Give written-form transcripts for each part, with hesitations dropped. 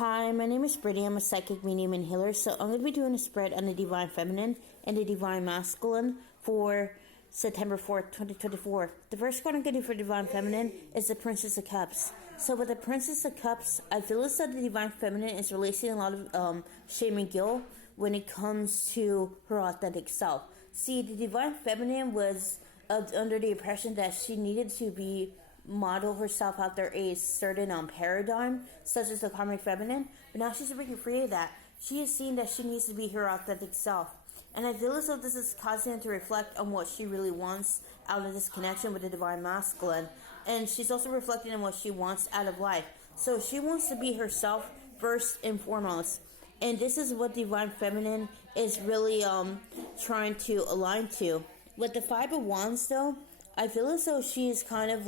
Hi, my name is Brittany. I'm a psychic medium and healer. So I'm going to be doing a spread on the Divine Feminine and the Divine Masculine for September 4th, 2024. The first card I'm going to do for Divine Feminine is the Princess of Cups. So with the Princess of Cups, I feel as though the Divine Feminine is releasing a lot of shame and guilt when it comes to her authentic self. See, the Divine Feminine was under the impression that she needed to model herself after a certain paradigm, such as the karmic feminine, but now she's breaking free of that. She has seen that she needs to be her authentic self. And I feel as though this is causing her to reflect on what she really wants out of this connection with the Divine Masculine. And she's also reflecting on what she wants out of life. So she wants to be herself first and foremost. And this is what Divine Feminine is really trying to align to. With the Five of Wands, though, I feel as though she is kind of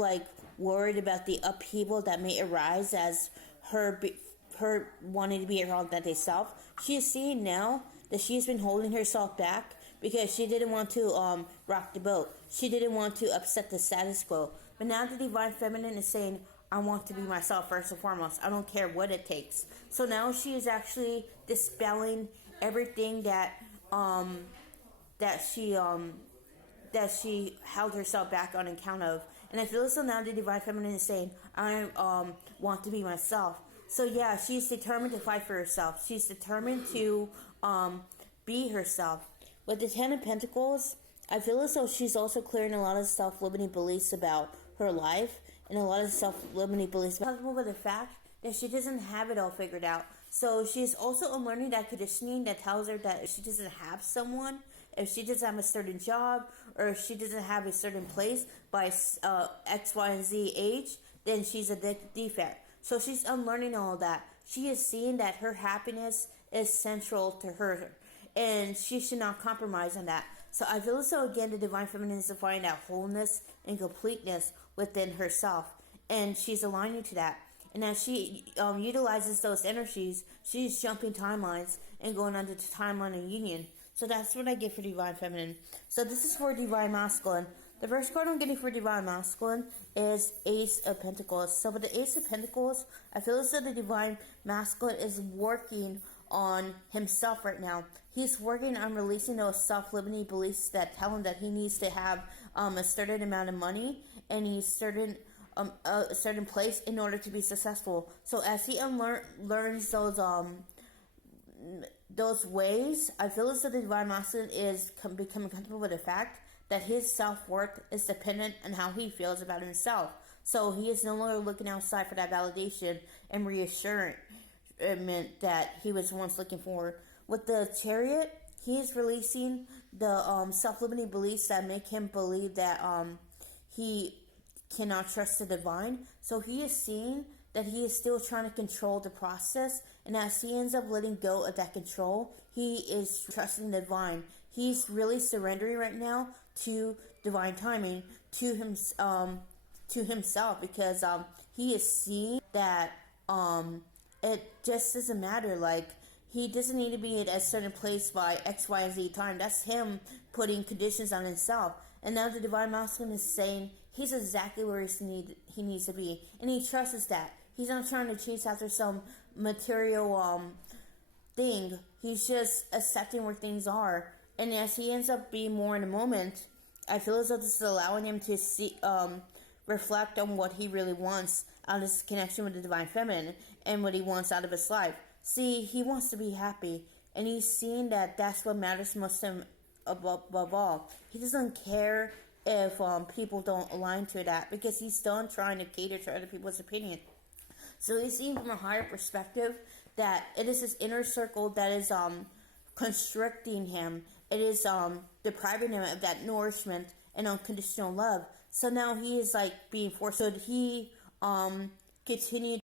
worried about the upheaval that may arise as her wanting to be her authentic self. She is seeing now that she has been holding herself back because she didn't want to rock the boat. She didn't want to upset the status quo. But now the Divine Feminine is saying, I want to be myself first and foremost. I don't care what it takes. So now she is actually dispelling everything that she held herself back on account of. And I feel as though now the Divine Feminine is saying, I want to be myself. So yeah, she's determined to fight for herself. She's determined to be herself. With the Ten of Pentacles, I feel as though she's also clearing a lot of self-limiting beliefs about her life, and a lot of self-limiting beliefs about the fact that she doesn't have it all figured out. So she's also unlearning that conditioning that tells her that if she doesn't have someone, if she doesn't have a certain job, or if she doesn't have a certain place by X, Y, and Z age, then she's a defect. So she's unlearning all of that. She is seeing that her happiness is central to her, and she should not compromise on that. So I feel as though, again, the Divine Feminine is defining that wholeness and completeness within herself, and she's aligning to that. And as she utilizes those energies, she's jumping timelines and going under the timeline of union. So that's what I get for Divine Feminine. So this is for Divine Masculine. The first card I'm getting for Divine Masculine is Ace of Pentacles. So with the Ace of Pentacles, I feel as though the Divine Masculine is working on himself right now. He's working on releasing those self-limiting beliefs that tell him that he needs to have a certain amount of money and a certain place in order to be successful. So as he learns those ways, I feel as though the Divine Masculine is becoming comfortable with the fact that his self-worth is dependent on how he feels about himself. So he is no longer looking outside for that validation and reassurance that he was once looking for. With the Chariot, he is releasing the self-limiting beliefs that make him believe that he cannot trust the divine. So he is seeing that he is still trying to control the process, and as he ends up letting go of that control, he is trusting the divine. He's really surrendering right now to divine timing, to himself, because he is seeing that it just doesn't matter. He doesn't need to be at a certain place by X, Y, and Z time. That's him putting conditions on himself. And now the Divine Masculine is saying he's exactly where he needs to be. And he trusts that. He's not trying to chase after some material thing. He's just accepting where things are. And as he ends up being more in the moment, I feel as though this is allowing him to see, reflect on what he really wants out of his connection with the Divine Feminine and what he wants out of his life. See, he wants to be happy, and he's seeing that that's what matters most to him above all. He doesn't care if people don't align to that, because he's done trying to cater to other people's opinion. So he's seeing from a higher perspective that it is his inner circle that is constricting him. It is depriving him of that nourishment and unconditional love. So now he is being forced. So he continue